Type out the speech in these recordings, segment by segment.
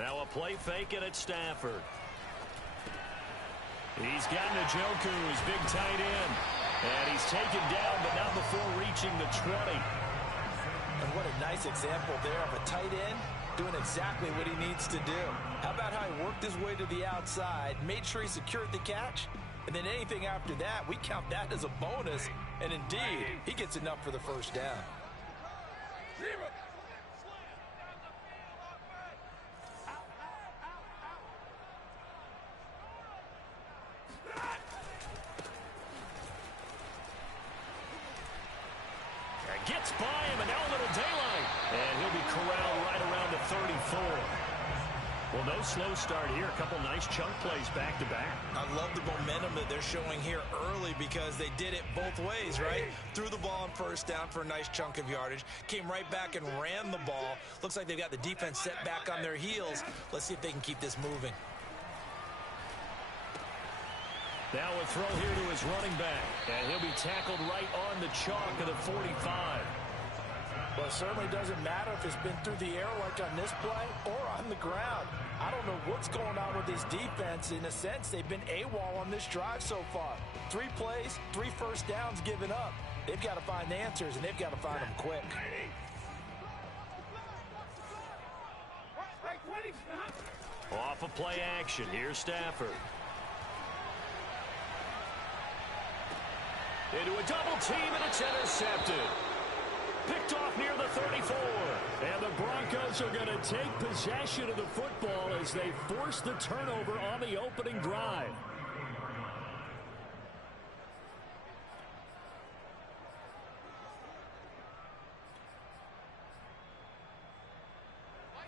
Now a play fake and it's Stafford. He's got Njoku, his big tight end. And he's taken down, but not before reaching the 20. And what a nice example there of a tight end doing exactly what he needs to do. How about how he worked his way to the outside, made sure he secured the catch, and then anything after that, we count that as a bonus. And indeed, he gets enough for the first down. Gets by him, and now a little daylight. And he'll be corralled right around the 34. Well, no slow start here. A couple nice chunk plays back-to-back. I love the momentum that they're showing here early because they did it both ways, right? Threw the ball on first down for a nice chunk of yardage. Came right back and ran the ball. Looks like they've got the defense set back on their heels. Let's see if they can keep this moving. Now a throw here to his running back. And he'll be tackled right on the chalk of the 45. Well, it certainly doesn't matter if it's been through the air like on this play or on the ground. I don't know what's going on with this defense. In a sense, they've been AWOL on this drive so far. 3 plays, 3 first downs given up. They've got to find answers, and they've got to find them quick. Off of play action. Here's Stafford. Into a double team, and it's intercepted. Picked off near the 34. And the Broncos are going to take possession of the football as they force the turnover on the opening drive.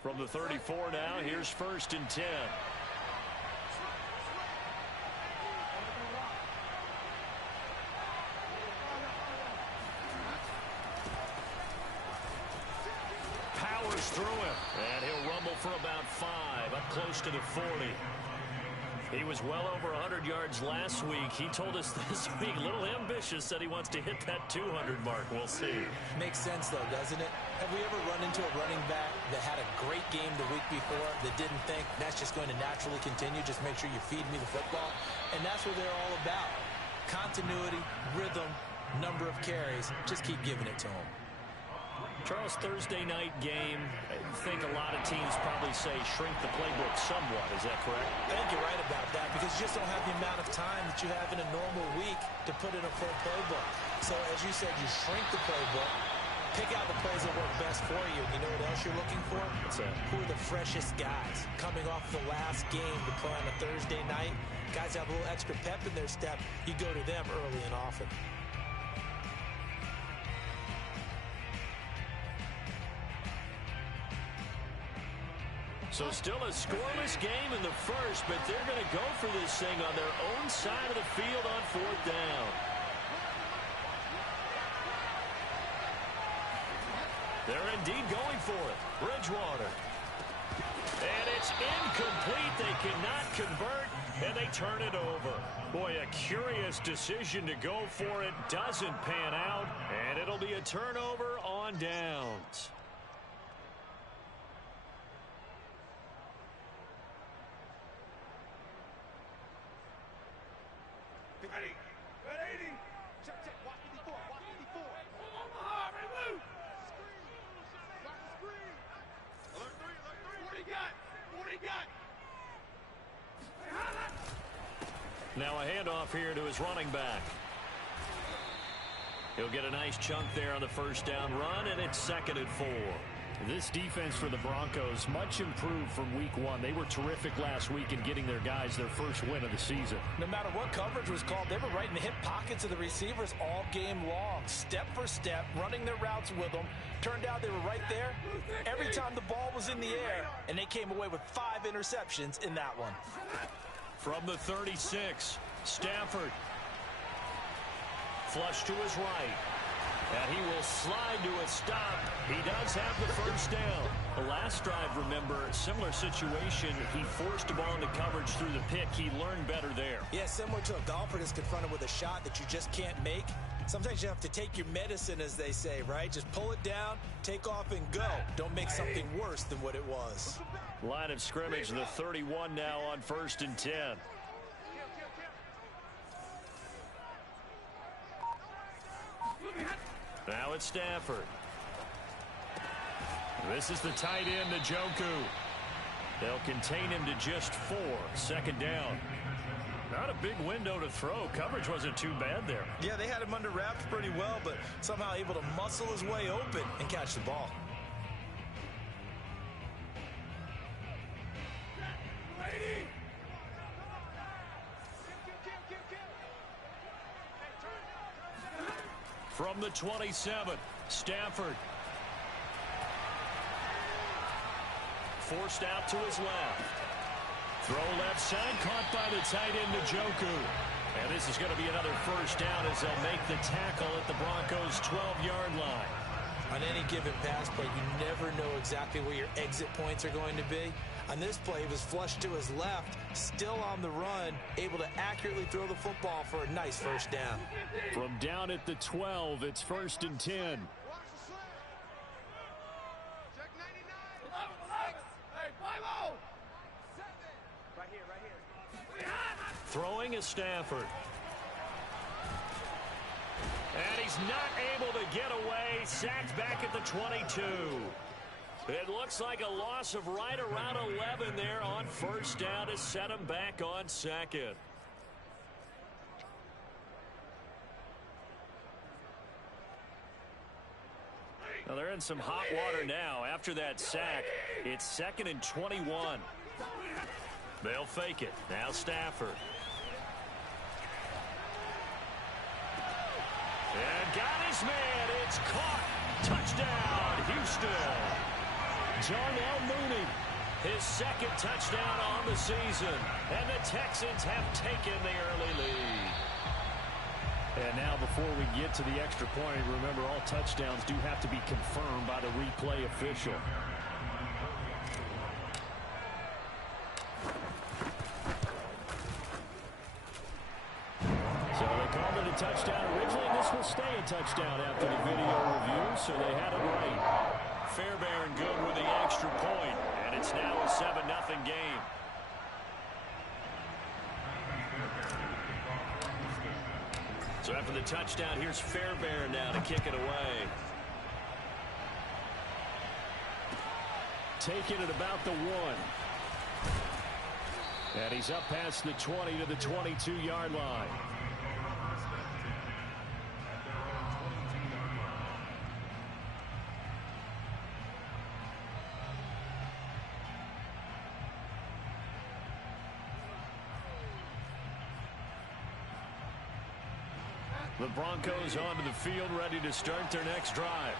From the 34 now, here's 1st and 10. Through him, and he'll rumble for about 5, up close to the 40. He was well over 100 yards last week. He told us this week, a little ambitious, said he wants to hit that 200 mark. We'll see. Makes sense, though, doesn't it? Have we ever run into a running back that had a great game the week before that didn't think that's just going to naturally continue? Just make sure you feed me the football. And that's what they're all about. Continuity, rhythm, number of carries. Just keep giving it to them. Charles, Thursday night game, I think a lot of teams probably say shrink the playbook somewhat. Is that correct? I think you're right about that because you just don't have the amount of time that you have in a normal week to put in a full playbook. So, as you said, you shrink the playbook, pick out the plays that work best for you. You know what else you're looking for? What's that? Who are the freshest guys coming off the last game to play on a Thursday night? Guys have a little extra pep in their step. You go to them early and often. So still a scoreless game in the first, but they're going to go for this thing on their own side of the field on 4th down. They're indeed going for it. Bridgewater. And it's incomplete. They cannot convert, and they turn it over. Boy, a curious decision to go for it. Doesn't pan out, and it'll be a turnover on downs. Now a handoff here to his running back. He'll get a nice chunk there on the first down run, and it's 2nd and 4. This defense for the Broncos, much improved from week 1. They were terrific last week in getting their guys their first win of the season. No matter what coverage was called, they were right in the hip pockets of the receivers all game long. Step for step, running their routes with them. Turned out they were right there every time the ball was in the air, and they came away with 5 interceptions in that one. From the 36, Stafford. Flush to his right. And he will slide to a stop. He does have the first down. The last drive, remember, similar situation. He forced the ball into coverage through the pick. He learned better there. Yeah, similar to a golfer that's confronted with a shot that you just can't make. Sometimes you have to take your medicine, as they say, right? Just pull it down, take off, and go. Don't make something worse than what it was. Line of scrimmage, the 31 now on 1st and 10. Now it's Stafford. This is the tight end, Gggg. They'll contain him to just 4. 2nd down. Not a big window to throw. Coverage wasn't too bad there. Yeah, they had him under wraps pretty well, but somehow able to muscle his way open and catch the ball. From the 27, Stafford. Forced out to his left. Throw left side, caught by the tight end, Gggg. And this is going to be another 1st down as they'll make the tackle at the Broncos' 12-yard line. On any given pass play, you never know exactly where your exit points are going to be. On this play, he was flushed to his left, still on the run, able to accurately throw the football for a nice 1st down. From down at the 12, it's 1st and 10. Throwing is Stafford. And he's not able to get away. Sacked back at the 22. It looks like a loss of right around 11 there on 1st down to set him back on 2nd. Now they're in some hot water now. After that sack, it's 2nd and 21. They'll fake it. Now Stafford. And got his man. It's caught. Touchdown, Houston. Darnell Mooney, his 2nd touchdown on the season. And the Texans have taken the early lead. And now before we get to the extra point, remember all touchdowns do have to be confirmed by the replay official. So they called it a touchdown originally. This will stay a touchdown after the video review, so they had it right. Fairbairn good with the extra point, and it's now a 7-0 game. So after the touchdown, here's Fairbairn now to kick it away. Taking it about the 1. And he's up past the 20 to the 22-yard line. The Broncos onto the field, ready to start their next drive.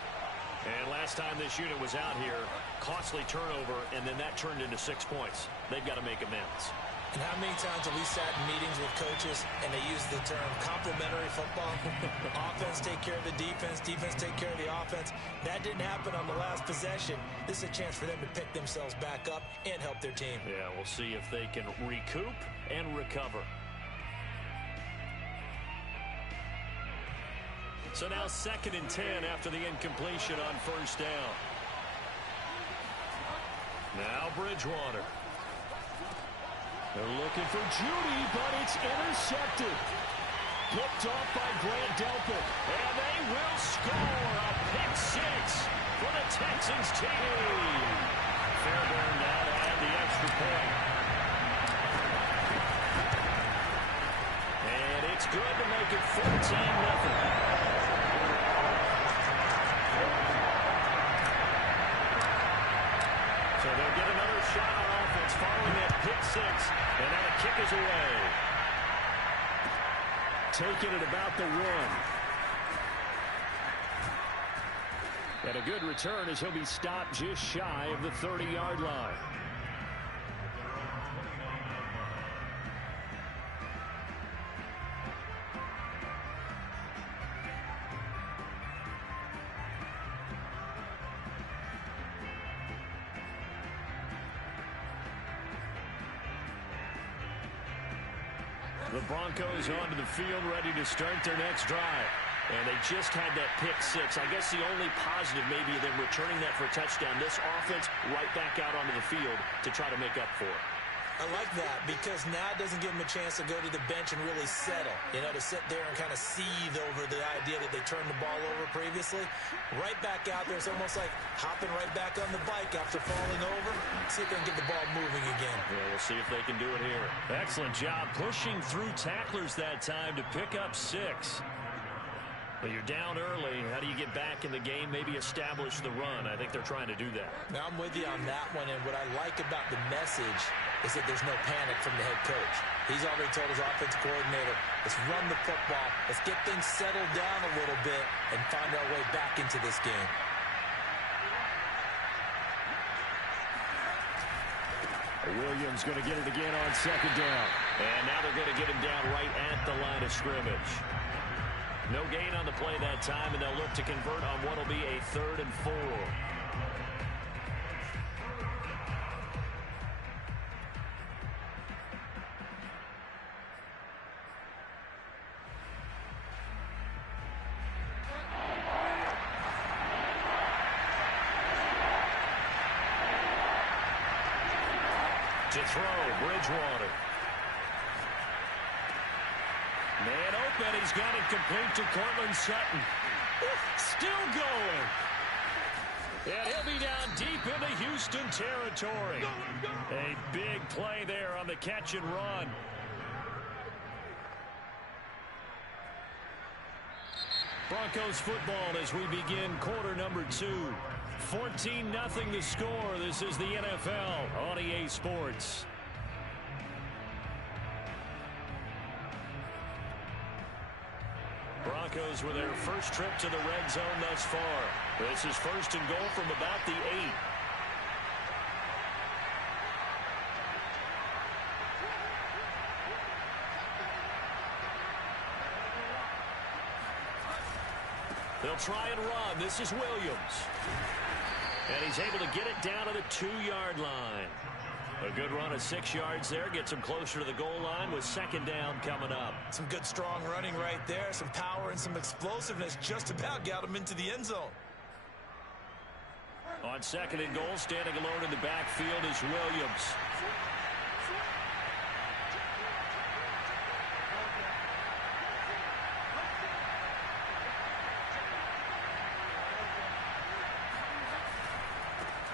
And last time this unit was out here, costly turnover, and then that turned into 6 points. They've got to make amends. And how many times have we sat in meetings with coaches and they use the term complementary football? Offense take care of the defense, defense take care of the offense. That didn't happen on the last possession. This is a chance for them to pick themselves back up and help their team. Yeah, we'll see if they can recoup and recover. So now 2nd and 10 after the incompletion on 1st down. Now Bridgewater. They're looking for Judy, but it's intercepted. Picked off by Grant Delpit. And they will score a pick 6 for the Texans team. Fairbairn now to add the extra point. And it's good to make it 14-0. So they'll get another shot on offense following that pick 6, and now the kick is away. Taking it about the 1. And a good return as he'll be stopped just shy of the 30-yard line. The Broncos onto the field, ready to start their next drive. And they just had that pick six. I guess the only positive maybe them returning that for a touchdown. This offense right back out onto the field to try to make up for it. I like that because now it doesn't give them a chance to go to the bench and really settle. You know, to sit there and kind of seethe over the idea that they turned the ball over previously. Right back out there. It's almost like hopping right back on the bike after falling over. See if they can get the ball moving again. Yeah, we'll see if they can do it here. Excellent job pushing through tacklers that time to pick up 6. But you're down early. How do you get back in the game? Maybe establish the run. I think they're trying to do that. Now I'm with you on that one, and what I like about the message is that there's no panic from the head coach. He's already told his offensive coordinator, let's run the football, let's get things settled down a little bit and find our way back into this game. Williams going to get it again on second down. And now they're going to get him down right at the line of scrimmage. No gain on the play that time, and they'll look to convert on what will be a 3rd and 4. To throw, Bridgewater. Man open, he's got it complete to Cortland Sutton. Still going. And he'll be down deep into Houston territory. A big play there on the catch and run. Broncos football as we begin quarter number 2. 14-0 the score. This is the NFL on EA Sports. Broncos with their first trip to the red zone thus far. This is 1st and goal from about the 8. They'll try and run. This is Williams. And he's able to get it down to the 2-yard line. A good run of 6 yards there. Gets him closer to the goal line with 2nd down coming up. Some good strong running right there. Some power and some explosiveness just about got him into the end zone. On 2nd and goal, standing alone in the backfield is Williams.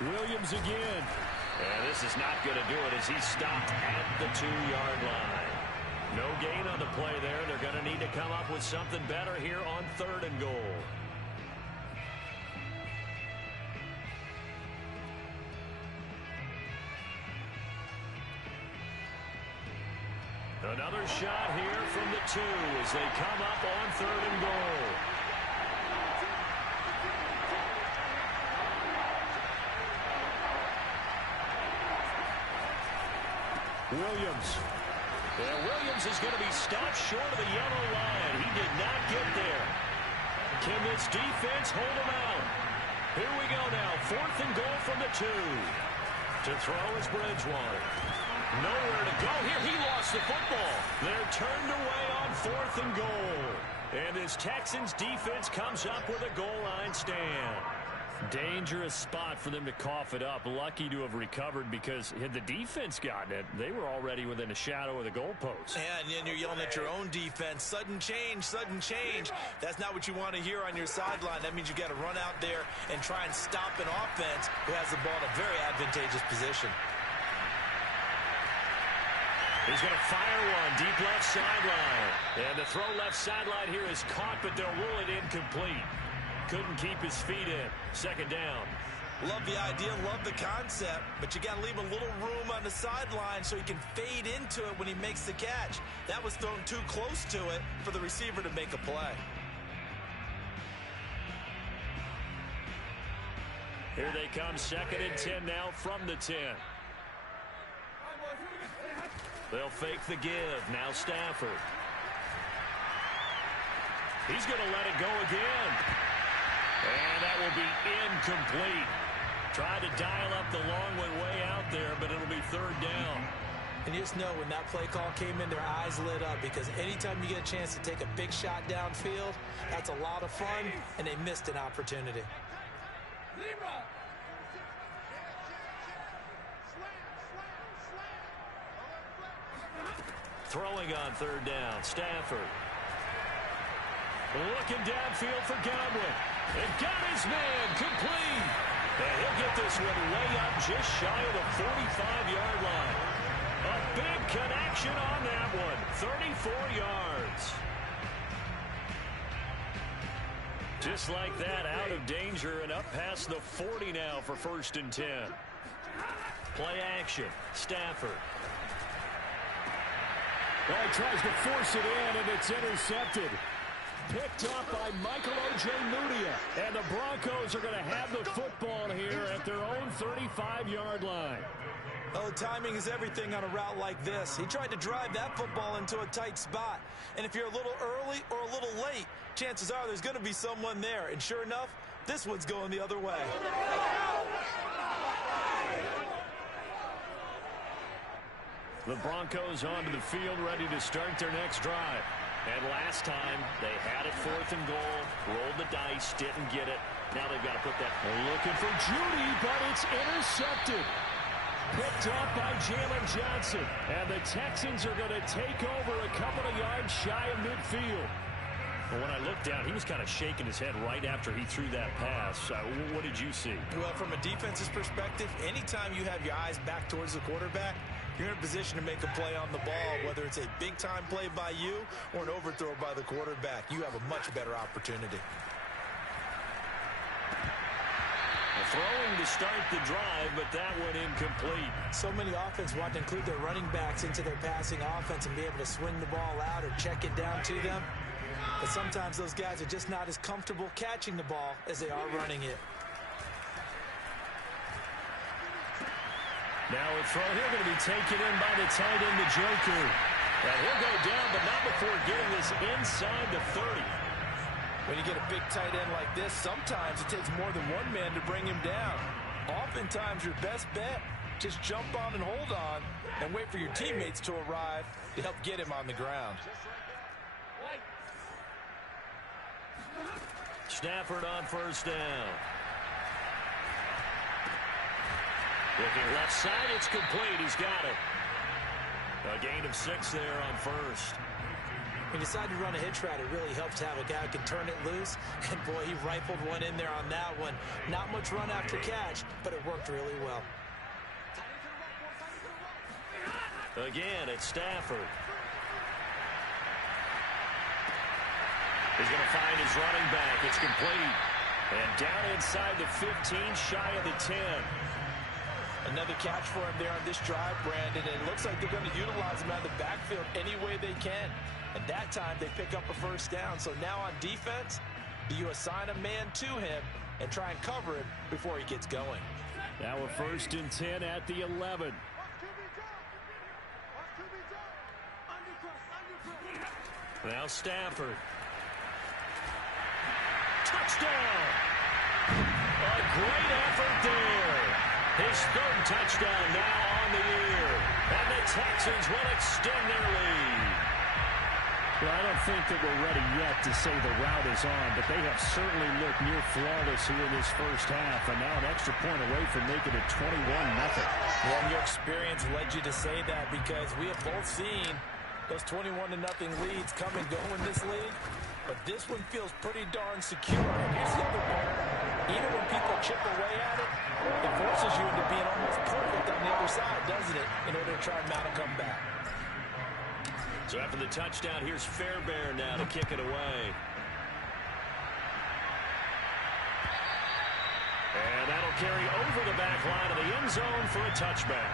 Williams again. And this is not going to do it as he's stopped at the 2-yard line. No gain on the play there. They're going to need to come up with something better here on 3rd and goal. Another shot here from the 2 as they come up on 3rd and goal. Williams. Yeah, Williams is going to be stopped short of the yellow line. He did not get there. Can this defense hold him out? Here we go now. 4th and goal from the 2. To throw is Bridgewater. Nowhere to go here. He lost the football. They're turned away on 4th and goal. And this Texans defense comes up with a goal line stand. Dangerous spot for them to cough it up. Lucky to have recovered because had the defense gotten it, they were already within a shadow of the goalpost. And you're yelling at your own defense. Sudden change, sudden change. That's not what you want to hear on your sideline. That means you've got to run out there and try and stop an offense who has the ball in a very advantageous position. He's going to fire one deep left sideline. And the throw left sideline here is caught, but they'll rule it incomplete. Couldn't keep his feet in. 2nd down. Love the idea, love the concept, but you got to leave a little room on the sideline so he can fade into it when he makes the catch. That was thrown too close to it for the receiver to make a play. Here they come, 2nd and 10 now from the 10. They'll fake the give. Now Stafford. He's going to let it go again. And that will be incomplete. Tried to dial up the long one way out there, but it'll be 3rd down. And you just know when that play call came in, their eyes lit up, because anytime you get a chance to take a big shot downfield, that's a lot of fun, and they missed an opportunity. Throwing on third down, Stafford. Looking downfield for Godwin. And got his man complete. And he'll get this one way up just shy of the 45-yard line. A big connection on that one. 34 yards. Just like that, out of danger and up past the 40 now for 1st and 10. Play action. Stafford. Well, he tries to force it in, and it's intercepted. Picked up by Michael Ojemudia. And the Broncos are going to have the football here at their own 35-yard line. Oh, timing is everything on a route like this. He tried to drive that football into a tight spot. And if you're a little early or a little late, chances are there's going to be someone there. And sure enough, this one's going the other way. The Broncos onto the field, ready to start their next drive. And last time, they had it 4th and goal, rolled the dice, didn't get it. Now they've got to put that. Looking for Judy, but it's intercepted. Picked up by Jalen Johnson. And the Texans are going to take over a couple of yards shy of midfield. Well, when I looked down, he was kind of shaking his head right after he threw that pass. What did you see? Well, from a defense's perspective, anytime you have your eyes back towards the quarterback, you're in a position to make a play on the ball, whether it's a big-time play by you or an overthrow by the quarterback. You have a much better opportunity. Throwing to start the drive, but that one incomplete. So many offenses want to include their running backs into their passing offense and be able to swing the ball out or check it down to them. But sometimes those guys are just not as comfortable catching the ball as they are running it. Now a throw here going to be taken in by the tight end, the Joker. And he'll go down, but not before getting this inside the 30. When you get a big tight end like this, sometimes it takes more than one man to bring him down. Oftentimes, your best bet, just jump on and hold on and wait for your teammates to arrive to help get him on the ground. Stafford on 1st down. Looking left side, it's complete. He's got it. A gain of 6 there on 1st. When you decide to run a hitch route, it really helps to have a guy who can turn it loose. And, boy, he rifled one in there on that one. Not much run after catch, but it worked really well. Again, it's Stafford. He's going to find his running back. It's complete. And down inside the 15, shy of the 10. Another catch for him there on this drive, Brandon. And it looks like they're going to utilize him out of the backfield any way they can. And that time they pick up a 1st down. So now on defense, you assign a man to him and try and cover him before he gets going. Now a 1st and 10 at the 11. Now Stafford. Touchdown! A great effort there. His 3rd touchdown now on the year. And the Texans will extend their lead. Well, I don't think that we're ready yet to say the route is on, but they have certainly looked near flawless here in this 1st half, and now an extra point away from making it 21-0. Well, your experience led you to say that, because we have both seen those 21-0 leads come and go in this league, but this one feels pretty darn secure. And here's the other part. Even when people chip away at it, it forces you into being almost perfect on the other side, doesn't it, in order to try and mount a comeback. So after the touchdown, here's Fairbairn now to kick it away. And that'll carry over the back line of the end zone for a touchback.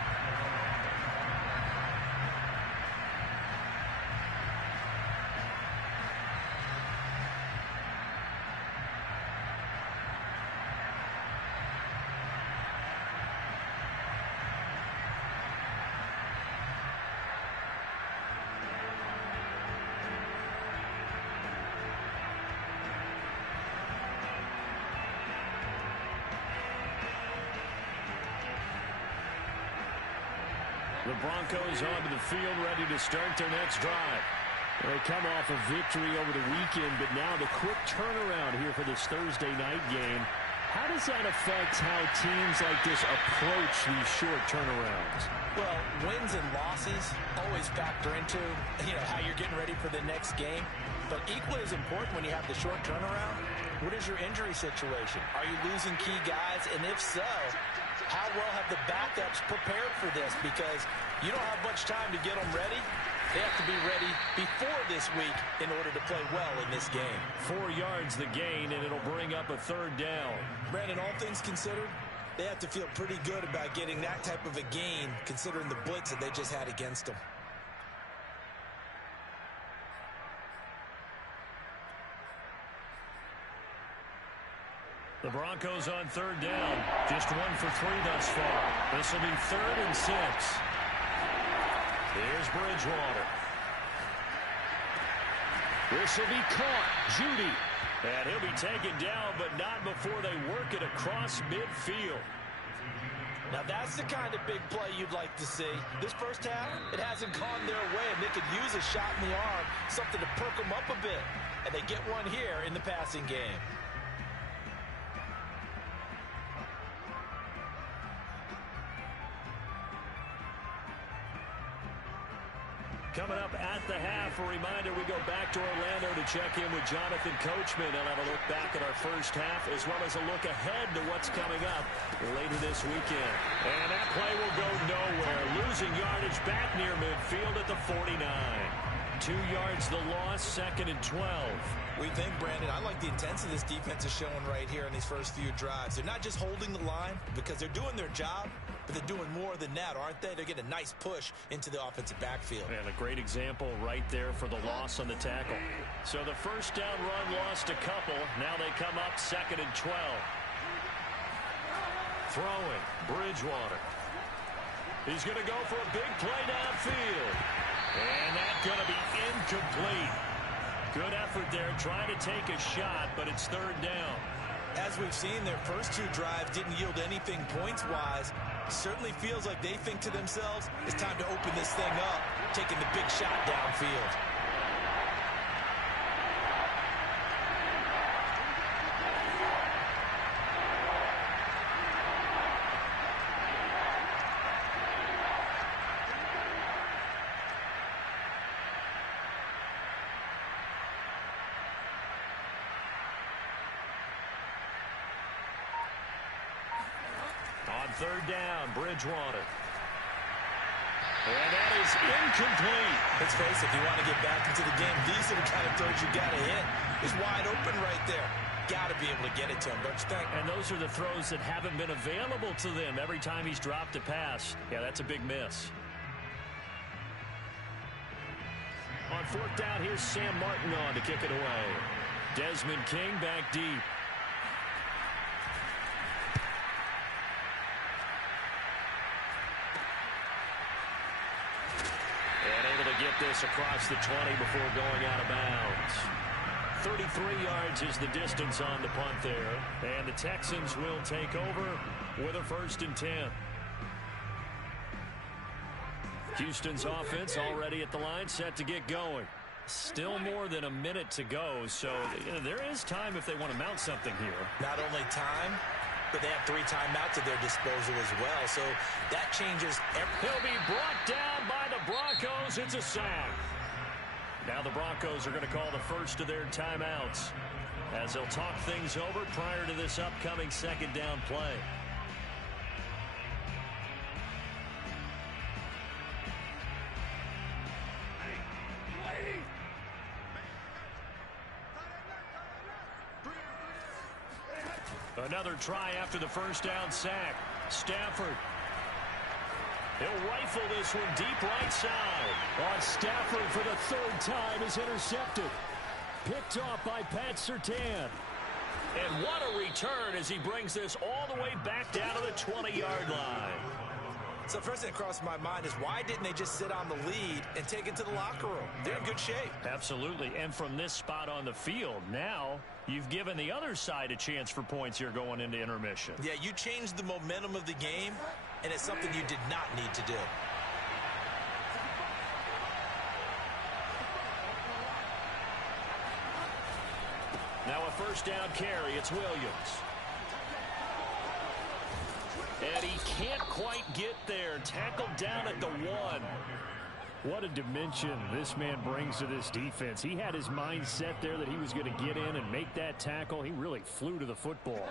The Broncos onto the field, ready to start their next drive. They come off a victory over the weekend, but now the quick turnaround here for this Thursday night game. How does that affect how teams like this approach these short turnarounds? Well, wins and losses always factor into, how you're getting ready for the next game. But equally as important when you have the short turnaround, what is your injury situation? Are you losing key guys? And if so, how well have the backups prepared for this? Because you don't have much time to get them ready. They have to be ready before this week in order to play well in this game. 4 yards the gain, and it'll bring up a third down. Brandon, all things considered, they have to feel pretty good about getting that type of a gain, considering the blitz that they just had against them. The Broncos on third down. Just 1 for 3 thus far. This will be 3rd and 6. Here's Bridgewater. This will be caught. Judy. And he'll be taken down, but not before they work it across midfield. Now that's the kind of big play you'd like to see. This first half, it hasn't gone their way, and they could use a shot in the arm, something to perk them up a bit. And they get one here in the passing game. Coming up at the half, a reminder, we go back to Orlando to check in with Jonathan Coachman and have a look back at our first half, as well as a look ahead to what's coming up later this weekend. And that play will go nowhere. Losing yardage back near midfield at the 49. 2 yards the loss, 2nd and 12. We think, Brandon, I like the intensity this defense is showing right here in these first few drives. They're not just holding the line because they're doing their job, but they're doing more than that, aren't they? They're getting a nice push into the offensive backfield. And a great example right there for the loss on the tackle. So the first down run lost a couple. Now they come up 2nd and 12. Throwing, Bridgewater. He's going to go for a big play downfield. And that's going to be incomplete. Good effort there, trying to take a shot, but it's 3rd down. As we've seen, their first 2 drives didn't yield anything points-wise. Certainly feels like they think to themselves, it's time to open this thing up, taking the big shot downfield. On 3rd down, Bridgewater. And that is incomplete. Let's face it, if you want to get back into the game, these are the kind of throws you got to hit. It's wide open right there. Got to be able to get it to him, don't you think? And those are the throws that haven't been available to them every time he's dropped a pass. Yeah, that's a big miss. On 4th down, here's Sam Martin on to kick it away. Desmond King back deep. Get this across the 20 before going out of bounds. 33 yards is the distance on the punt there. And the Texans will take over with a 1st and 10. Houston's offense already at the line, set to get going. Still more than a minute to go, so there is time if they want to mount something here. Not only time, but they have 3 timeouts at their disposal as well, so that changes everything. He'll be brought down by the Broncos. It's a sack. Now the Broncos are going to call the first of their timeouts as they'll talk things over prior to this upcoming 2nd down play. Another try after the first down sack. Stafford. He'll rifle this one deep right side. On Stafford for the 3rd time is intercepted. Picked off by Pat Surtain. And what a return as he brings this all the way back down to the 20-yard line. So first thing that crossed my mind is why didn't they just sit on the lead and take it to the locker room? They're in good shape. Absolutely. And from this spot on the field, now you've given the other side a chance for points here going into intermission. Yeah, you changed the momentum of the game, and it's something you did not need to do. first down carry. It's Williams. And he can't quite get there. Tackled down at the 1. What a dimension this man brings to this defense. He had his mind set there that he was going to get in and make that tackle. He really flew to the football.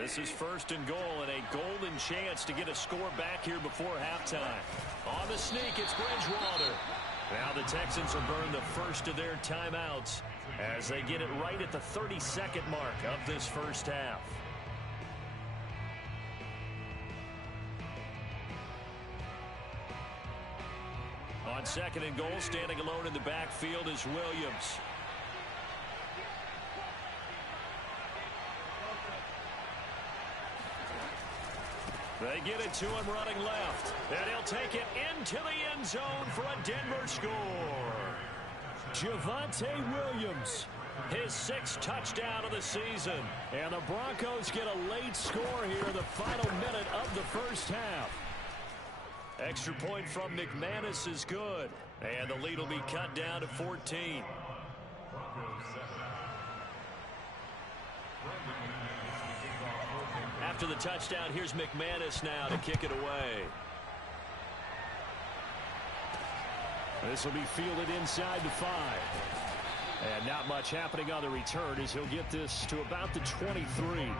This is first and goal and a golden chance to get a score back here before halftime. On the sneak, it's Bridgewater. Now the Texans will burn the first of their timeouts as they get it right at the 32nd mark of this first half. On second and goal, standing alone in the backfield is Williams. They get it to him running left. And he'll take it into the end zone for a Denver score. Javonte Williams. His 6th touchdown of the season. And the Broncos get a late score here in the final minute of the first half. Extra point from McManus is good. And the lead will be cut down to 14. After the touchdown, here's McManus now to kick it away. This will be fielded inside the 5. And not much happening on the return as he'll get this to about the 23.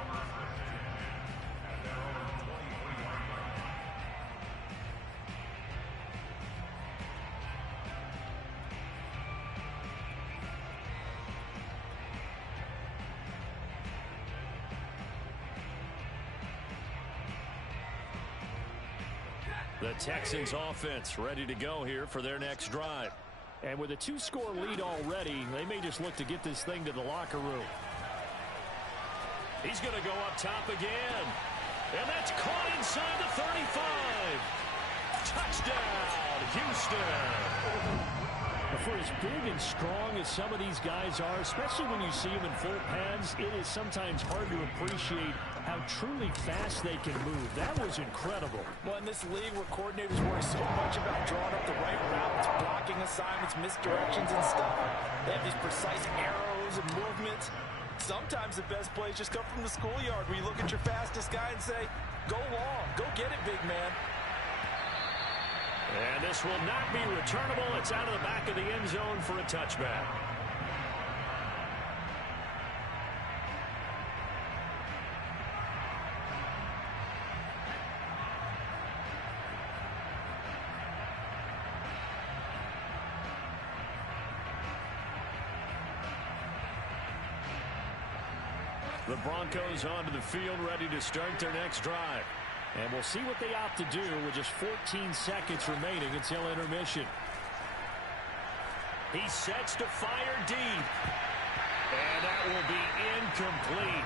The Texans offense ready to go here for their next drive. And with a 2-score lead already, they may just look to get this thing to the locker room. He's going to go up top again. And that's caught inside the 35. Touchdown, Houston. For as big and strong as some of these guys are, especially when you see them in full pads, it is sometimes hard to appreciate how truly fast they can move. That was incredible. Well, in this league where coordinators worry so much about drawing up the right routes, blocking assignments, misdirections and stuff, they have these precise arrows and movements. Sometimes the best plays just come from the schoolyard where you look at your fastest guy and say, go long, go get it, big man. And this will not be returnable. It's out of the back of the end zone for a touchback. The Broncos onto the field, ready to start their next drive. And we'll see what they opt to do with just 14 seconds remaining until intermission. He sets to fire deep. And that will be incomplete.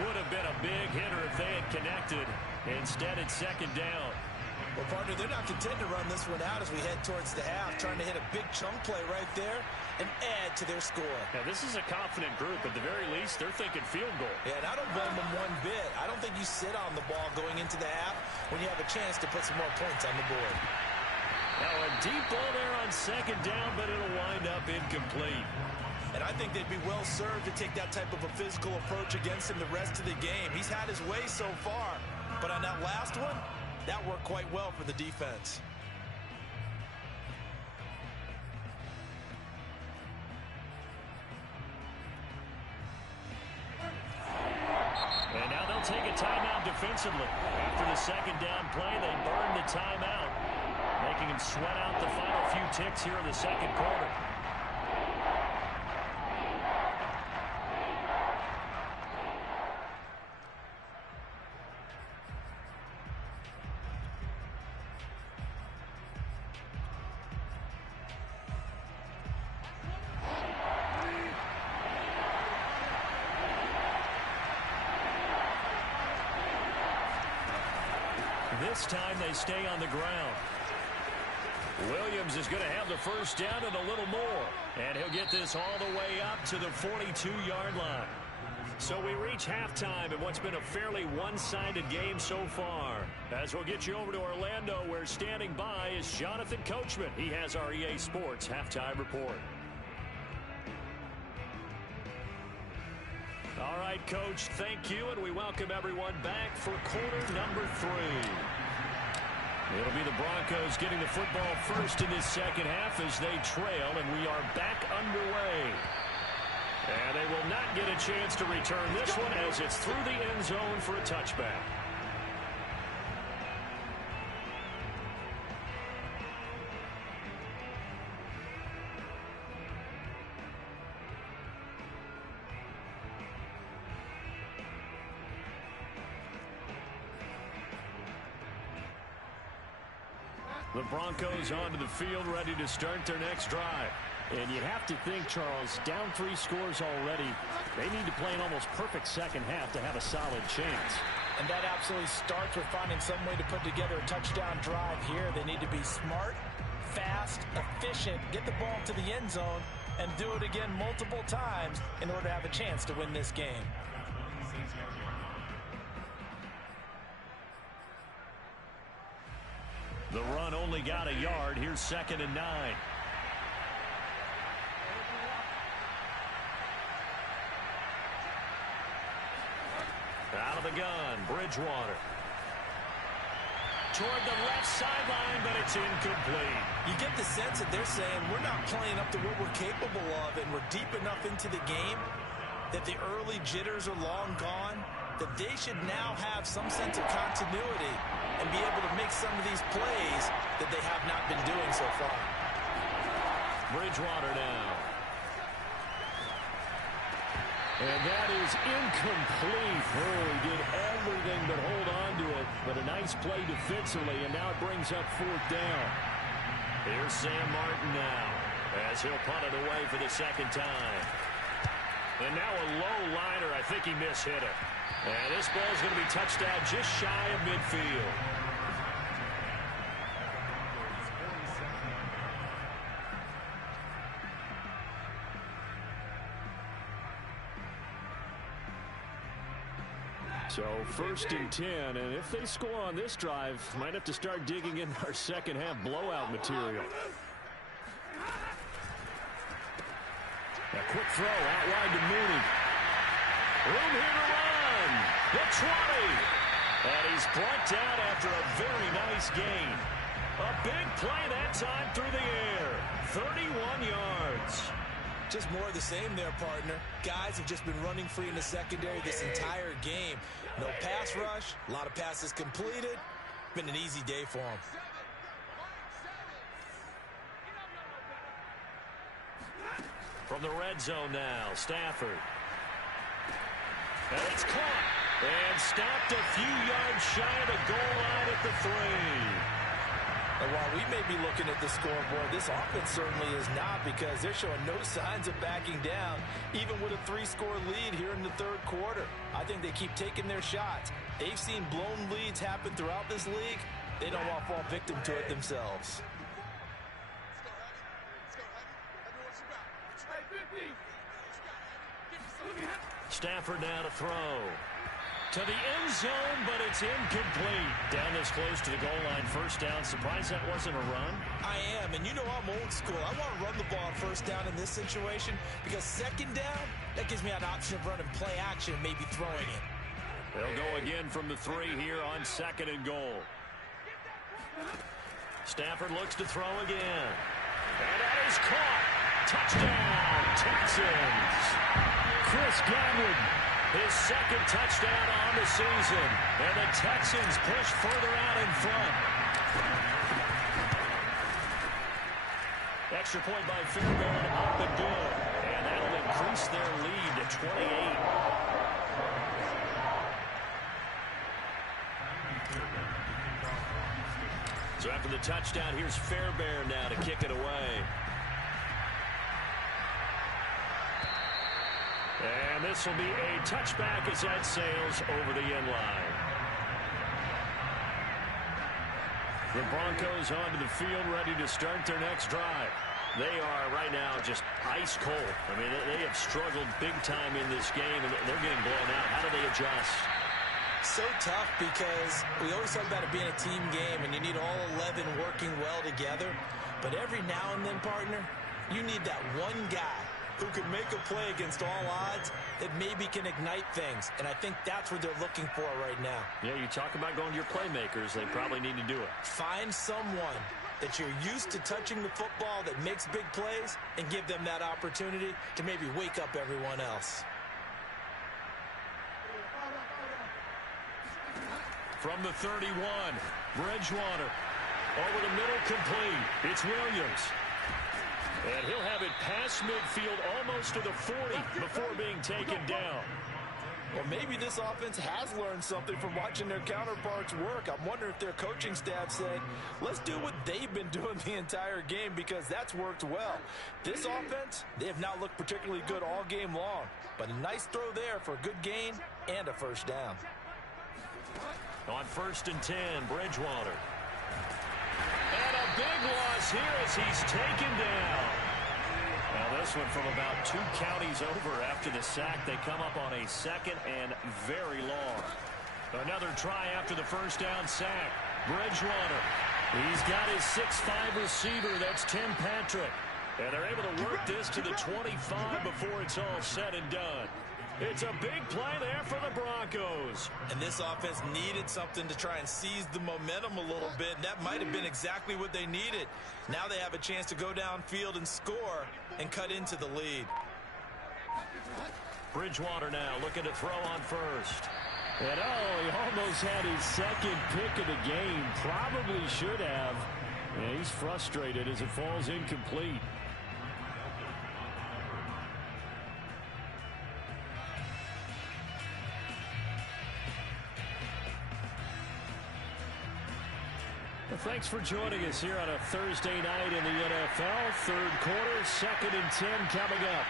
Would have been a big hitter if they had connected. Instead, it's second down. Well, partner, they're not content to run this one out as we head towards the half, trying to hit a big chunk play right there and add to their score. Now, this is a confident group. At the very least, they're thinking field goal. Yeah, and I don't blame them one bit. I don't think you sit on the ball going into the half when you have a chance to put some more points on the board. Now, a deep ball there on second down, but it'll wind up incomplete. And I think they'd be well served to take that type of a physical approach against him the rest of the game. He's had his way so far, but on that last one, that worked quite well for the defense. And now they'll take a timeout defensively. After the second down play, they burn the timeout, making them sweat out the final few ticks here in the second quarter. This time they stay on the ground. Williams is going to have the first down and a little more. And he'll get this all the way up to the 42-yard line. So we reach halftime in what's been a fairly one-sided game so far. As we'll get you over to Orlando, where standing by is Jonathan Coachman. He has our EA Sports halftime report. right, Coach, thank you, and we welcome everyone back for quarter number 3. It'll be the Broncos getting the football first in this second half as they trail, and we are back underway. And they will not get a chance to return this one as it's through the end zone for a touchback. The Broncos onto the field, ready to start their next drive. And you have to think, Charles, down 3 scores already. They need to play an almost perfect second half to have a solid chance. And that absolutely starts with finding some way to put together a touchdown drive here. They need to be smart, fast, efficient, get the ball to the end zone, and do it again multiple times in order to have a chance to win this game. The run only got a yard. Here's 2nd and 9. Out of the gun, Bridgewater. Toward the left sideline, but it's incomplete. You get the sense that they're saying we're not playing up to what we're capable of, and we're deep enough into the game that the early jitters are long gone, that they should now have some sense of continuity and be able to make some of these plays that they have not been doing so far. Bridgewater now. And that is incomplete. Oh, he did everything but hold on to it. But a nice play defensively, and now it brings up 4th down. Here's Sam Martin now as he'll punt it away for the 2nd time. And now a low liner. I think he mishit it. And this ball's going to be touched out just shy of midfield. So 1st and 10, and if they score on this drive, might have to start digging in our second half blowout material. A quick throw out wide to Mooney. Room here to run. The 20. And he's brought down after a very nice gain. A big play that time through the air. 31 yards. Just more of the same there, partner. Guys have just been running free in the secondary this entire game. No pass rush, a lot of passes completed. Been an easy day for them. From the red zone now, Stafford. And it's caught. And stopped a few yards shy of the goal line at the 3. And while we may be looking at the scoreboard, this offense certainly is not, because they're showing no signs of backing down, even with a 3-score lead here in the 3rd quarter. I think they keep taking their shots. They've seen blown leads happen throughout this league. They don't want to fall victim to it themselves. Stafford now to throw. To the end zone, but it's incomplete. Down this close to the goal line, 1st down. Surprised that wasn't a run? I am, and you know I'm old school. I want to run the ball on 1st down in this situation, because 2nd down, that gives me an option of running play action, maybe throwing it. They'll go again from the 3 here on 2nd and goal. Stafford looks to throw again. And that is caught. Touchdown, Texans. Chris Godwin. His 2nd touchdown on the season. And the Texans push further out in front. Extra point by Fairbairn, up and good. And that'll increase their lead to 28. So after the touchdown, here's Fairbairn now to kick it away. And this will be a touchback as that sails over the end line. The Broncos onto the field, ready to start their next drive. They are right now just ice cold. I mean, they have struggled big time in this game, and they're getting blown out. How do they adjust? So tough, because we always talk about it being a team game, and you need all 11 working well together. But every now and then, partner, you need that one guy who can make a play against all odds that maybe can ignite things. And I think that's what they're looking for right now. Yeah, you talk about going to your playmakers. They probably need to do it. Find someone that you're used to touching the football that makes big plays and give them that opportunity to maybe wake up everyone else. From the 31, Bridgewater. Over the middle, complete. It's Williams. And he'll have it past midfield almost to the 40 before being taken down. Well, maybe this offense has learned something from watching their counterparts work. I'm wondering if their coaching staff said, let's do what they've been doing the entire game, because that's worked well. This offense, they have not looked particularly good all game long, but a nice throw there for a good gain and a first down. On 1st and 10, Bridgewater. And a big loss here as he's taken down. Now this one from about 2 counties over after the sack. They come up on a 2nd and very long. Another try after the first down sack. Bridgewater. He's got his 6'5 receiver. That's Tim Patrick. And they're able to work this to the 25 before it's all said and done. It's a big play there for the Broncos. And this offense needed something to try and seize the momentum a little bit. And that might have been exactly what they needed. Now they have a chance to go downfield and score and cut into the lead. Bridgewater now looking to throw on first. And he almost had his 2nd pick of the game. Probably should have. Yeah, he's frustrated as it falls incomplete. Well, thanks for joining us here on a Thursday night in the NFL. 3rd quarter, 2nd and 10 coming up.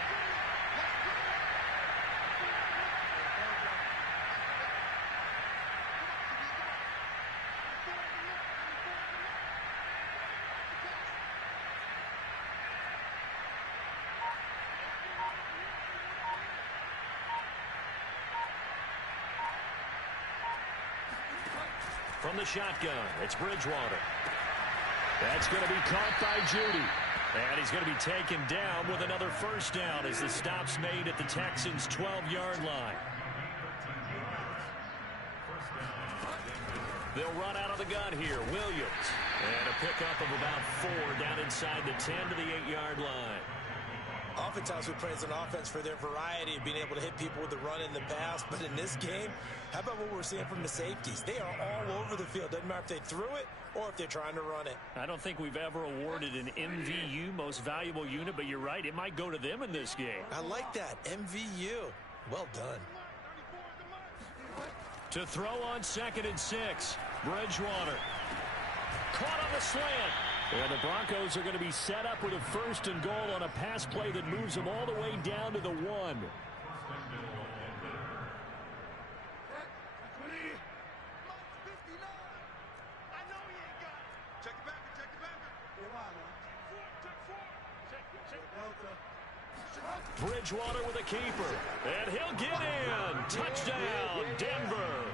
From the shotgun, it's Bridgewater. That's going to be caught by Judy. And he's going to be taken down with another first down as the stop's made at the Texans' 12-yard line. They'll run out of the gun here. Williams. And a pickup of about 4 down inside the 10 to the 8-yard line. Oftentimes we praise an offense for their variety of being able to hit people with the run in the pass. But in this game, how about what we're seeing from the safeties? They are all over the field. Doesn't matter if they threw it or if they're trying to run it. I don't think we've ever awarded an MVU, most valuable unit, but you're right. It might go to them in this game. I like that. MVU. Well done. To throw on 2nd and 6. Bridgewater. Caught on the slant. And the Broncos are going to be set up with a 1st and goal on a pass play that moves them all the way down to the 1. Bridgewater with a keeper. And he'll get in. Touchdown, Denver.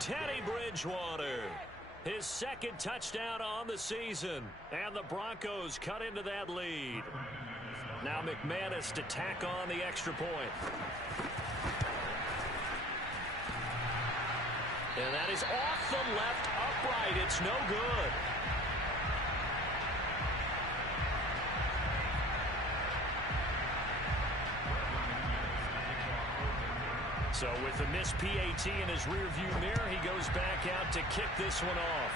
Teddy Bridgewater. His 2nd touchdown on the season. And the Broncos cut into that lead. Now McManus to tack on the extra point. And that is off the left upright. It's no good. So with the missed PAT in his rearview mirror, he goes back out to kick this one off.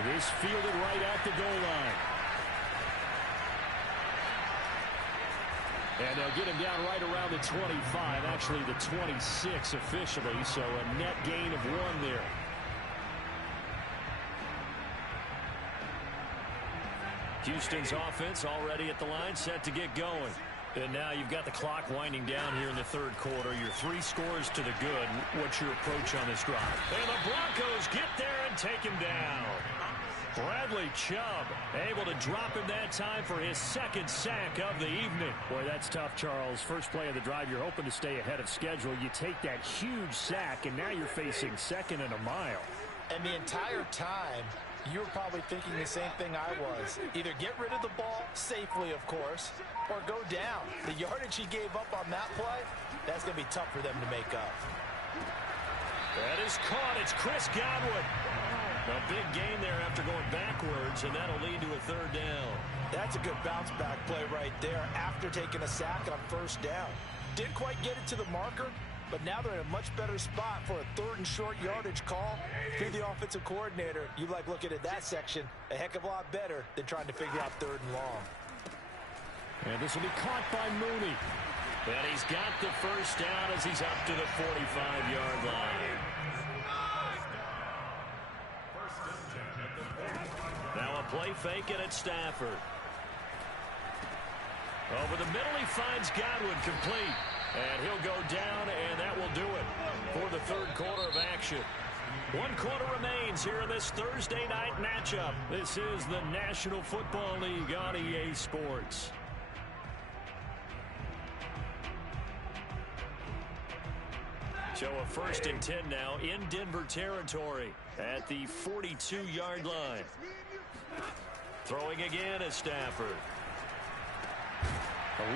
It is fielded right at the goal line. And they'll get him down right around the 25, actually the 26 officially, so a net gain of 1 there. Houston's offense already at the line, set to get going. And now you've got the clock winding down here in the 3rd quarter. You're 3 scores to the good. What's your approach on this drive? And the Broncos get there and take him down. Bradley Chubb able to drop him that time for his 2nd sack of the evening. Boy, that's tough, Charles. First play of the drive, you're hoping to stay ahead of schedule. You take that huge sack, and now you're facing 2nd and a mile. And the entire time, You were probably thinking the same thing I was. Either get rid of the ball, safely of course, or go down. The yardage he gave up on that play, that's going to be tough for them to make up. That is caught. It's Chris Godwin. A big gain there after going backwards, and that'll lead to a third down. That's a good bounce back play right there after taking a sack on first down. Didn't quite get it to the marker, but now they're in a much better spot for a third and short yardage call. If you're the offensive coordinator, you like looking at that section a heck of a lot better than trying to figure out third and long. And this will be caught by Mooney. And he's got the first down as he's up to the 45-yard line. Now a play fake, and it's Stafford. Over the middle, he finds Godwin complete. And he'll go down, and that will do it for the third quarter of action. 1 quarter remains here in this Thursday night matchup. This is the National Football League on EA Sports. So a 1st and 10 now in Denver territory at the 42-yard line. Throwing again is Stafford.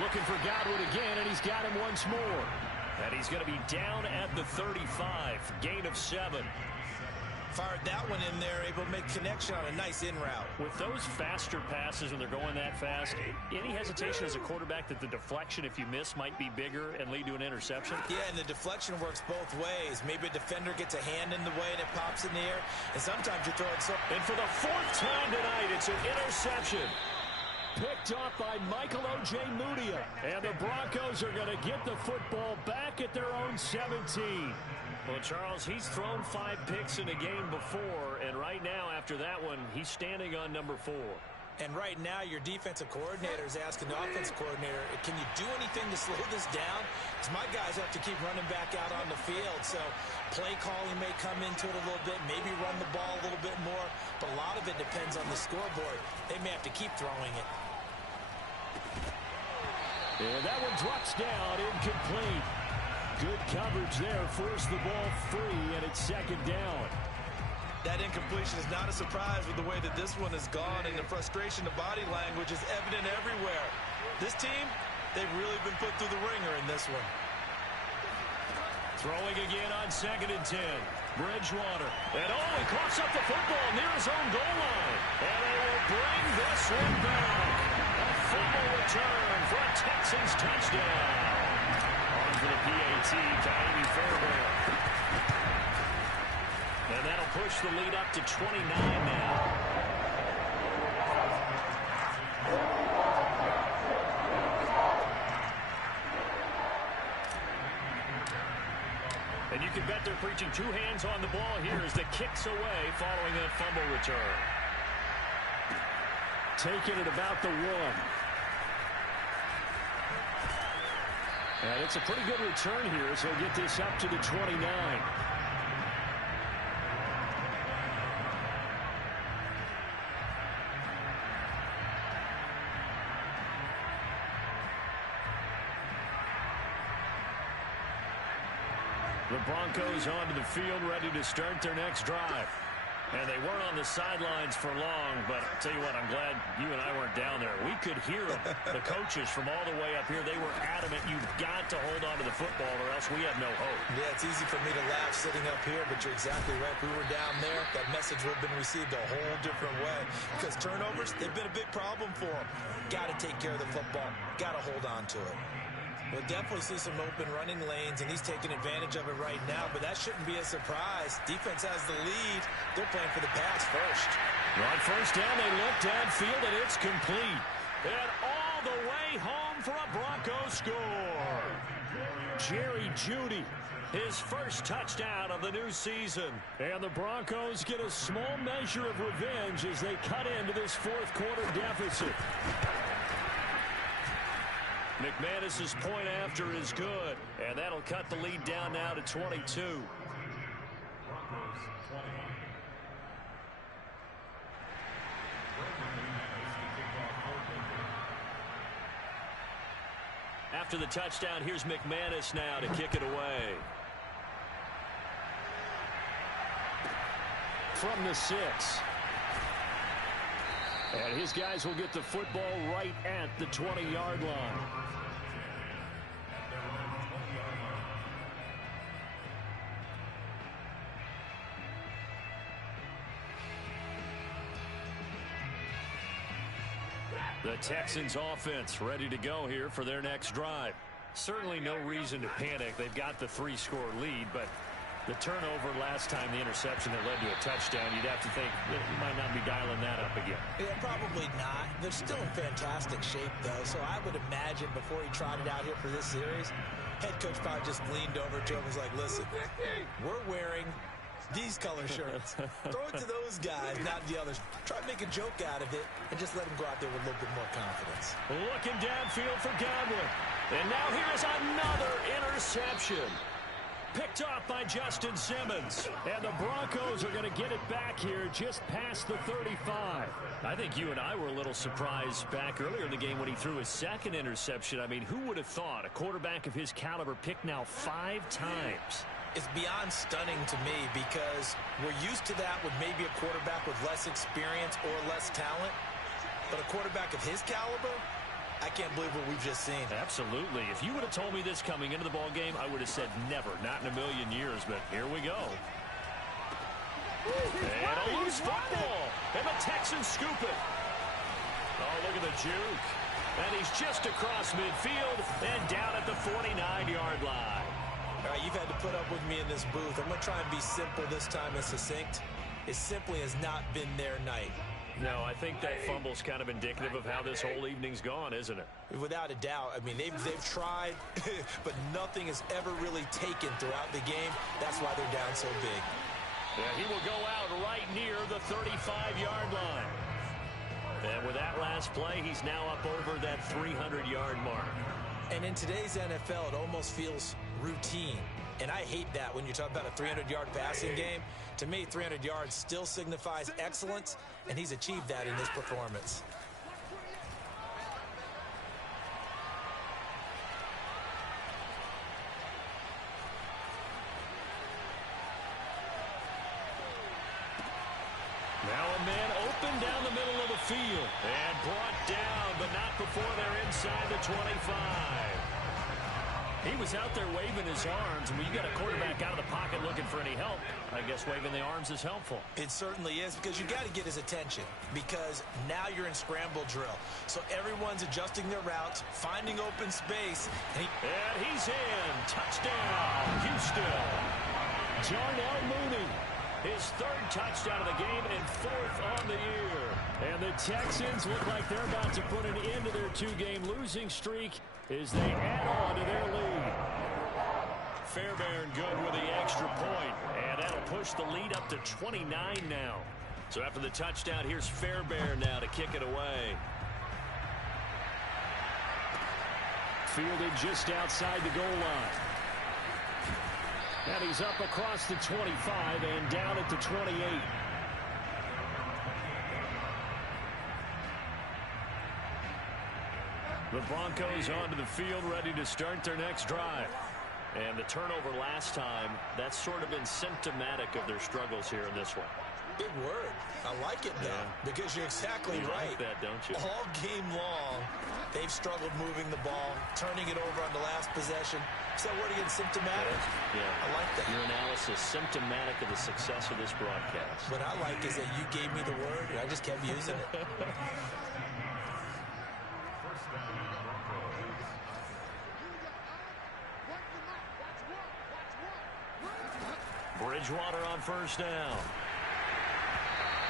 Looking for Godwin again, and he's got him once more. And he's going to be down at the 35. Gain of 7. Fired that one in there, able to make connection on a nice in route. With those faster passes when they're going that fast, any hesitation as a quarterback that the deflection, if you miss, might be bigger and lead to an interception? Yeah, and the deflection works both ways. Maybe a defender gets a hand in the way and it pops in the air, and sometimes you throw it so... And for the 4th time tonight, it's an interception. Picked off by Michael O.J. Mudia. And the Broncos are going to get the football back at their own 17. Well, Charles, he's thrown 5 picks in a game before, and right now, after that one, he's standing on number 4. And right now, your defensive coordinator is asking the offensive coordinator, can you do anything to slow this down? Because my guys have to keep running back out on the field. So play calling may come into it a little bit, maybe run the ball a little bit more, but a lot of it depends on the scoreboard. They may have to keep throwing it. And that one drops down, incomplete. Good coverage there, forced the ball free, and it's 2nd down. That incompletion is not a surprise with the way that this one has gone, and the frustration, the body language is evident everywhere. This team, they've really been put through the ringer in this one. Throwing again on 2nd and 10. Bridgewater. And he coughs up the football near his own goal line. And they will bring this one back. A fumble return for a Texans touchdown. On for the PAT, Tyree Fairbairn. And that'll push the lead up to 29 now. And you can bet they're preaching 2 hands on the ball here as the kicks away following that fumble return. Taking it about the 1. And it's a pretty good return here, so get this up to the 29. The Broncos onto the field, ready to start their next drive. And they weren't on the sidelines for long, but I'll tell you what, I'm glad you and I weren't down there. We could hear them, the coaches from all the way up here. They were adamant, you've got to hold on to the football or else we have no hope. Yeah, it's easy for me to laugh sitting up here, but you're exactly right. If we were down there, that message would have been received a whole different way. Because turnovers, they've been a big problem for them. Got to take care of the football. Got to hold on to it. We'll definitely see some open running lanes, and he's taking advantage of it right now, but that shouldn't be a surprise. Defense has the lead. They're playing for the pass first. On first down, they look downfield, and it's complete. And all the way home for a Broncos score. Jerry Jeudy, his first touchdown of the new season. And the Broncos get a small measure of revenge as they cut into this 4th quarter deficit. McManus's point after is good, and that'll cut the lead down now to 22. After the touchdown, here's McManus now to kick it away. From the 6. And his guys will get the football right at the 20-yard line. The Texans offense ready to go here for their next drive. Certainly no reason to panic. They've got the 3-score lead, but the turnover last time, the interception that led to a touchdown, you'd have to think that you might not be dialing that up again. Yeah, probably not. They're still in fantastic shape, though, so I would imagine before he trotted out here for this series, head coach probably just leaned over to him and was like, listen, we're wearing these color shirts. Throw it to those guys, not the others. Try to make a joke out of it and just let them go out there with a little bit more confidence. Looking downfield for Godwin. And now here's another interception. Picked off by Justin Simmons. And the Broncos are going to get it back here just past the 35. I think you and I were a little surprised back earlier in the game when he threw his second interception. I mean, who would have thought a quarterback of his caliber picked now 5 times? It's beyond stunning to me because we're used to that with maybe a quarterback with less experience or less talent. But a quarterback of his caliber, I can't believe what we've just seen. Absolutely. If you would have told me this coming into the ball game, I would have said never, not in a million years. But here we go. And a loose football. And the Texans scoop it. Oh, look at the juke. And he's just across midfield and down at the 49-yard line. All right, you've had to put up with me in this booth. I'm going to try and be simple this time and succinct. It simply has not been their night. No, I think that fumble's kind of indicative of how this whole evening's gone, isn't it? Without a doubt. I mean, they've tried, but nothing has ever really taken throughout the game. That's why they're down so big. Yeah, he will go out right near the 35-yard line. And with that last play, he's now up over that 300-yard mark. And in today's NFL, it almost feels routine. And I hate that when you talk about a 300-yard passing game. To me, 300 yards still signifies excellence, and he's achieved that in this performance. Now a man open down the middle of the field and brought down, but not before they're inside the 25. He was out there waving his arms, and when you got a quarterback out of the pocket looking for any help, I guess waving the arms is helpful. It certainly is, because you got to get his attention, because now you're in scramble drill. So everyone's adjusting their routes, finding open space. And he's in. Touchdown, Houston. Darnell Mooney. His 3rd touchdown of the game and 4th on the year. And the Texans look like they're about to put an end to their 2-game losing streak as they add on to their lead. Fairbairn good with the extra point, and that'll push the lead up to 29 now. So after the touchdown, here's Fairbairn now to kick it away. Fielded just outside the goal line. And he's up across the 25 and down at the 28. The Broncos onto the field, ready to start their next drive. And the turnover last time, that's sort of been symptomatic of their struggles here in this one. Big word. I like it, though, because you're exactly right. You like that, don't you? All game long, they've struggled moving the ball, turning it over on the last possession. Is that word again, symptomatic? Yeah. I like that. Your analysis, symptomatic of the success of this broadcast. What I like is that you gave me the word, and I just kept using it. Bridgewater on first down.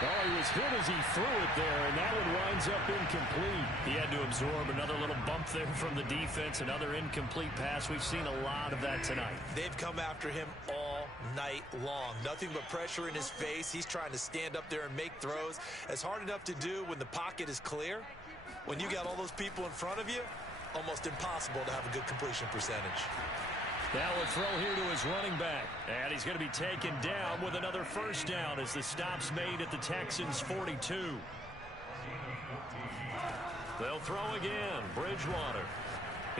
Oh, he was hit as he threw it there, and that one winds up incomplete. He had to absorb another little bump there from the defense, another incomplete pass. We've seen a lot of that tonight. They've come after him all night long. Nothing but pressure in his face. He's trying to stand up there and make throws. It's hard enough to do when the pocket is clear. When you got all those people in front of you, almost impossible to have a good completion percentage. Now a throw here to his running back. And he's going to be taken down with another first down as the stop's made at the Texans' 42. They'll throw again. Bridgewater.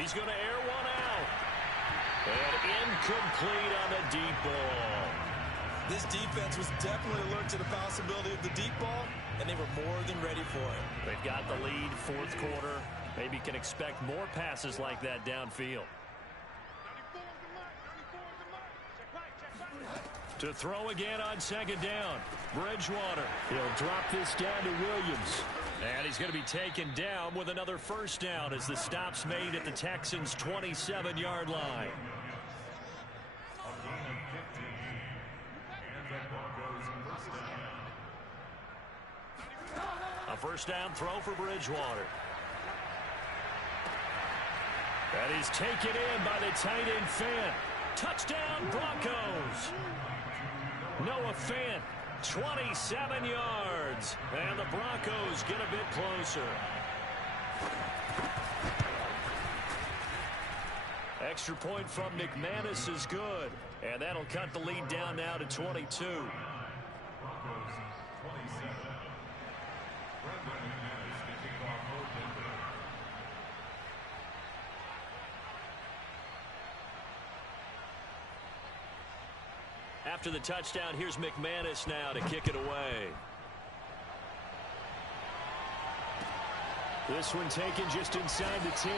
He's going to air one out. And incomplete on the deep ball. This defense was definitely alert to the possibility of the deep ball, and they were more than ready for it. They've got the lead, fourth quarter. Maybe can expect more passes like that downfield. To throw again on second down. Bridgewater. He'll drop this down to Williams. And he's going to be taken down with another first down as the stop's made at the Texans' 27-yard line. A first down throw for Bridgewater. And he's taken in by the tight end Fant. Touchdown Broncos. Noah Fant, 27 yards. And the Broncos get a bit closer. Extra point from McManus is good. And that'll cut the lead down now to 22. After the touchdown, here's McManus now to kick it away. This one taken just inside the 10.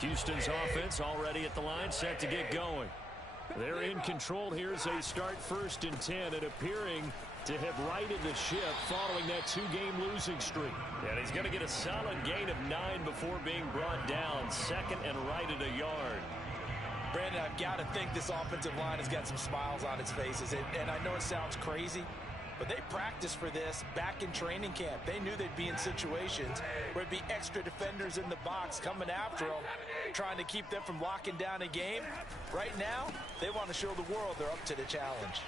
Houston's offense already at the line, set to get going. They're in control here as they start 1st and 10 and appearing to have righted the ship following that 2-game losing streak. And he's going to get a solid gain of 9 before being brought down. Second and right at a yard. Brandon, I've got to think this offensive line has got some smiles on its faces. And I know it sounds crazy, but they practiced for this back in training camp. They knew they'd be in situations where it'd be extra defenders in the box coming after them, trying to keep them from locking down a game. Right now, they want to show the world they're up to the challenge.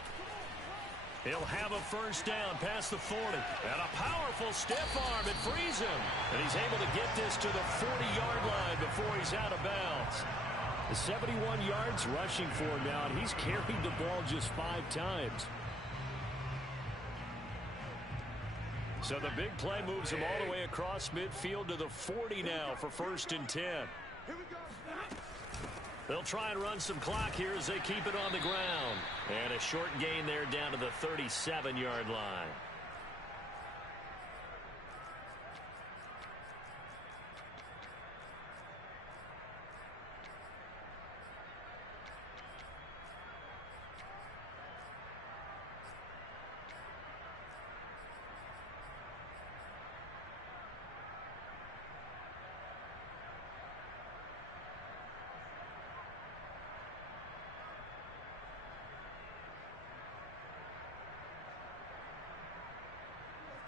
He'll have a first down past the 40. And a powerful stiff arm. It frees him. And he's able to get this to the 40-yard line before he's out of bounds. 71 yards rushing for him now, and he's carried the ball just 5 times. So the big play moves him all the way across midfield to the 40 now for 1st and 10. They'll try and run some clock here as they keep it on the ground. And a short gain there down to the 37-yard line.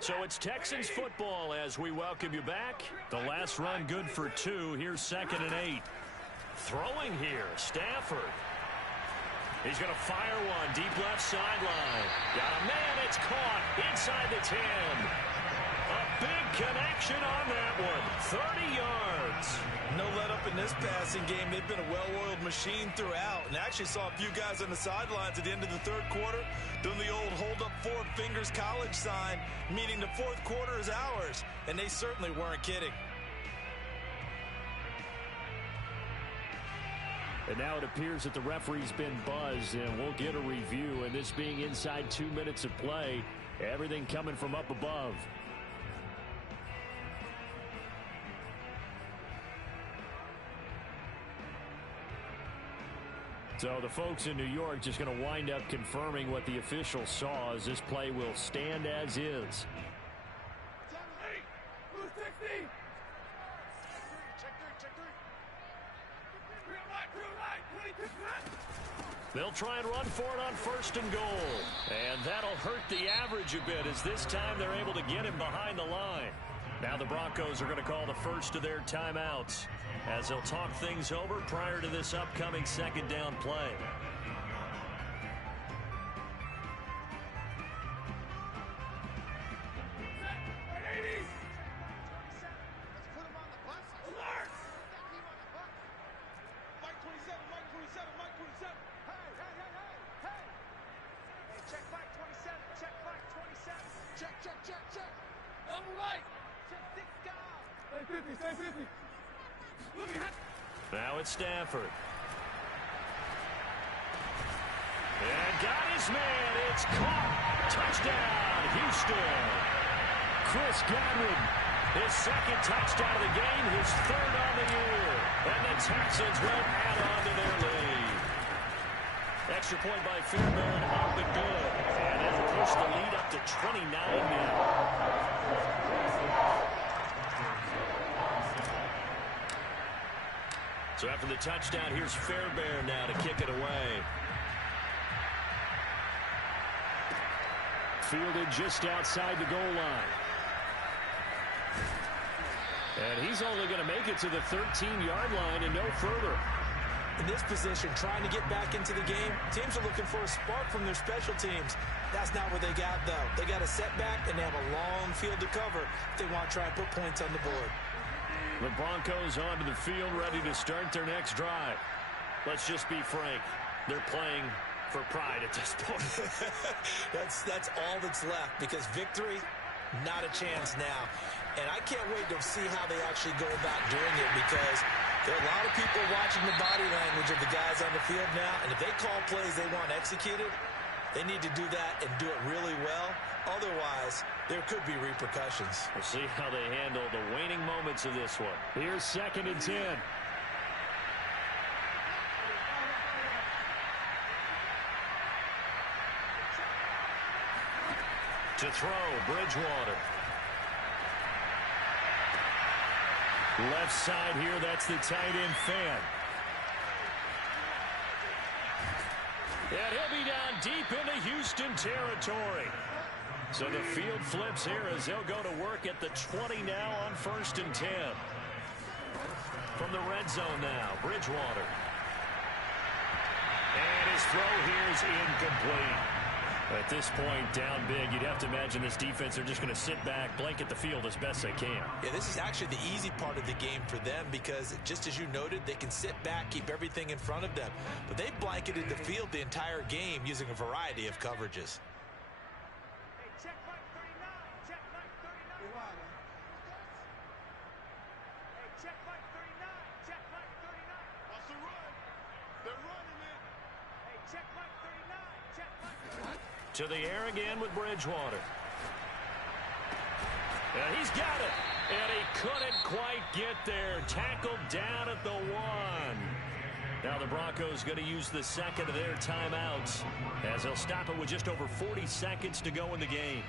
So it's Texans football as we welcome you back. The last run good for 2. Here's 2nd and 8. Throwing here, Stafford. He's going to fire one deep left sideline. Got a man, it's caught inside the 10. A big connection on that one. 30 yards. No let up in this passing game. They've been a well-oiled machine throughout. And I actually saw a few guys on the sidelines at the end of the 3rd quarter doing the old hold up 4 fingers college sign, meaning the 4th quarter is ours. And they certainly weren't kidding. And now it appears that the referee's been buzzed, and we'll get a review. And this being inside 2 minutes of play, everything coming from up above. So the folks in New York just going to wind up confirming what the official saw, as this play will stand as is. They'll try and run for it on 1st and goal. And that'll hurt the average a bit, as this time they're able to get him behind the line. Now the Broncos are going to call the first of their timeouts, as they'll talk things over prior to this upcoming 2nd down play. Check back. Now it's Stafford. And got his man. It's caught. Touchdown, Houston. Chris Godwin. His second touchdown of the game, his third on the year. And the Texans will add on to their lead. Extra point by Fairbairn, up and good. And that'll push the lead up to 29 now. So after the touchdown, here's Fairbairn now to kick it away. Fielded just outside the goal line. And he's only going to make it to the 13-yard line and no further. In this position, trying to get back into the game, teams are looking for a spark from their special teams. That's not what they got, though. They got a setback, and they have a long field to cover if they want to try and put points on the board. The Broncos onto the field, ready to start their next drive. Let's just be frank. They're playing for pride at this point. That's all that's left, because victory, not a chance now. And I can't wait to see how they actually go about doing it, because there are a lot of people watching the body language of the guys on the field now, and if they call plays they want executed, they need to do that and do it really well. Otherwise, there could be repercussions. We'll see how they handle the waning moments of this one. Here's 2nd and 10. To throw, Bridgewater. Left side here, that's the tight end Fan. And he'll be down deep into Houston territory. So the field flips here as they'll go to work at the 20 now on 1st and 10. From the red zone now, Bridgewater. And his throw here is incomplete. At this point, down big, you'd have to imagine this defense are just going to sit back, blanket the field as best they can. Yeah, this is actually the easy part of the game for them, because just as you noted, they can sit back, keep everything in front of them. But they've blanketed the field the entire game using a variety of coverages. Check Mike 39. Check Mike 39. Hey, check Mike 39. Check Mike 39. What's the run? They're running it. Hey, check Mike 39. Check Mike 39. To the air again with Bridgewater. And he's got it. And he couldn't quite get there. Tackled down at the 1. Now the Broncos going to use the second of their timeouts, as they'll stop it with just over 40 seconds to go in the game.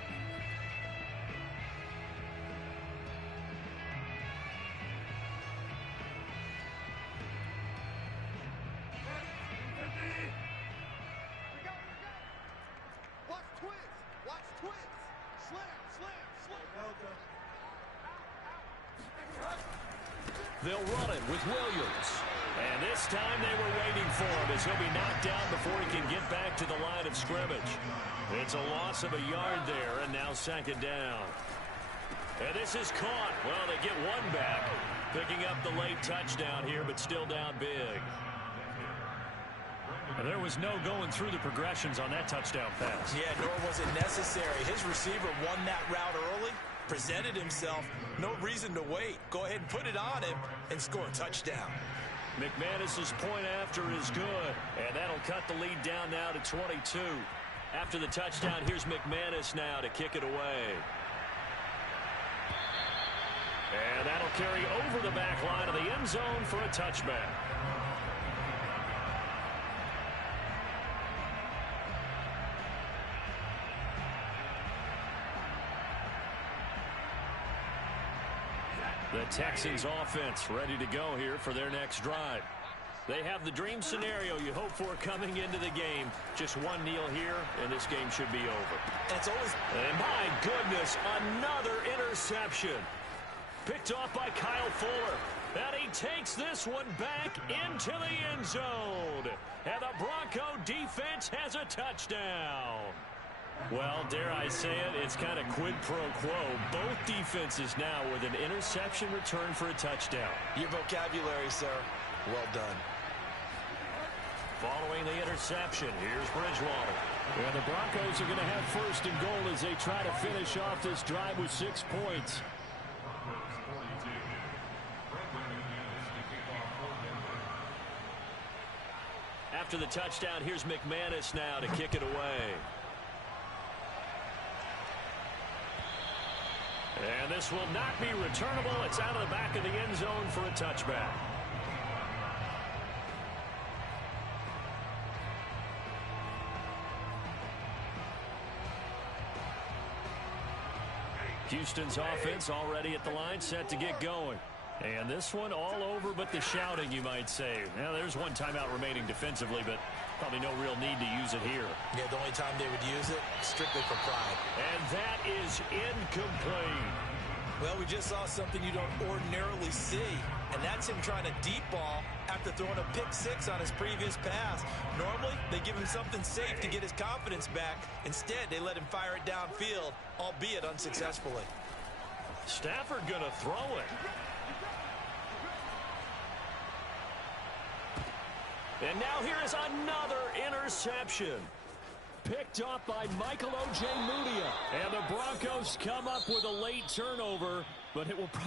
They'll run it with Williams. And this time they were waiting for him, as he'll be knocked down before he can get back to the line of scrimmage. It's a loss of a yard there, and now 2nd down. And this is caught. Well, they get one back, picking up the late touchdown here, but still down big. And there was no going through the progressions on that touchdown pass. Yeah, nor was it necessary. His receiver won that route early, presented himself, no reason to wait. Go ahead and put it on him and score a touchdown. McManus's point after is good, and that'll cut the lead down now to 22. After the touchdown, here's McManus now to kick it away. And that'll carry over the back line of the end zone for a touchback. The Texans offense ready to go here for their next drive. They have the dream scenario you hope for coming into the game. Just one kneel here, and this game should be over. It's always... And my goodness, another interception. Picked off by Kyle Fuller. And he takes this one back into the end zone. And the Bronco defense has a touchdown. Well, dare I say it, it's kind of quid pro quo. Both defenses now with an interception return for a touchdown. Your vocabulary, sir. Well done. Following the interception, here's Bridgewater. And the Broncos are going to have first and goal as they try to finish off this drive with 6 points. After the touchdown, here's McManus now to kick it away. And this will not be returnable. It's out of the back of the end zone for a touchback. Houston's offense already at the line, set to get going. And this one all over but the shouting, you might say. Now, there's one timeout remaining defensively, but probably no real need to use it here. Yeah, the only time they would use it, strictly for pride. And that is incomplete. Well, we just saw something you don't ordinarily see, and that's him trying to deep ball after throwing a pick six on his previous pass. Normally, they give him something safe to get his confidence back. Instead, they let him fire it downfield, albeit unsuccessfully. Stafford gonna throw it. And now here is another interception. Picked off by Michael O.J. Mudia. And the Broncos come up with a late turnover, but it will probably